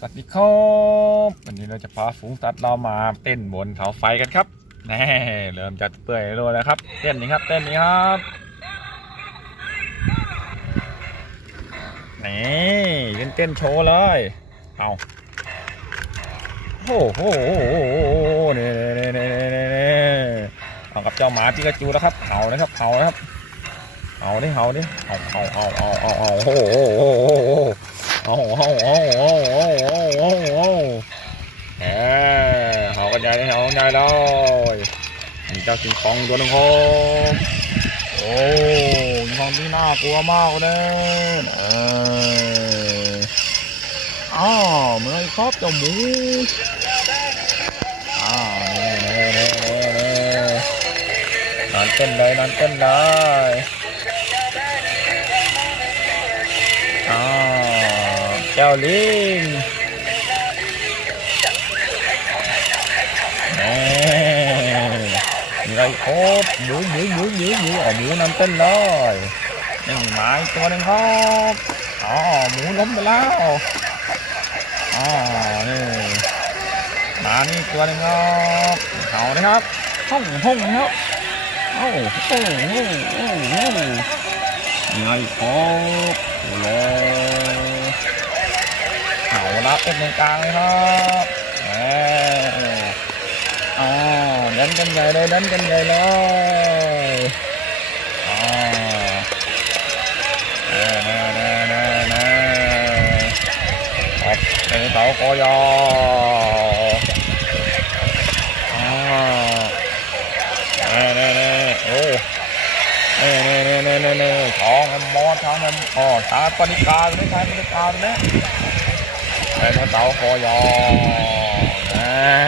สวัสดีครับวันนี้เราจะพาฝูงสัตว์เรามาเต้นบนเสาไฟกันครับแน่เริ่มจะเปื่อยโลแล้วครับ เต้นนี้ครับ เต้นนี้ครับนี่ยืนเต้นโชว์เลย เอาโอ้โหนี่นี่นี่นี่นี่เอากับเจ้าหมาจิกาจูแล้วครับเห่านะครับเห่านะครับเห่าดิเห่าดิเอาเอาเอาเอาเอาเอาโอ้โหโอ้โหโอ้โหโอ้โหโอ้โห โอ้โหโอ้โหโอ้โหอกันใหญ่เลยเขากันใหญ่เลยมีเจ้าสิงคองตัวหนึงโคโอ้สิงคองที่น่ากลัวมากเลยเอออ้าวเมื่อครับเจ้าหมูอ้าวเน่เน่เน่น่นอนเต้นเลยนอนเต้นเลยอ้าวเจ้าลิง มีอะไรครบหมูหมูหมูหมูหมูอ๋อหมูนำเต้นเลยนี่หมาตัวหนึ่งครับอ๋อหมูล้มไปแล้วอ๋อนี่มานี่ตัวหนึ่งครับเขานะครับห้องห้องครับเอ้าโอ้โหโอ้โหมีอะไรครบโอ้โหเขารับเป็นตรงกลางเลยครับแหมอ๋อเดิ นกันใหญ่เลยดินกันใหญ่เลยอ๋อเน่เน่เน่เน่เน่ครับเป็นเสาคอยอ๋อเน่เน่เน่โอ้เน่เน่เน่เน่เน่เน่ช้องแฮมมอสช้องแฮมอ๋อชาปฏิการไม่ใช่ปฏิการนะไดโนเสาร์คอยนะอ๋อ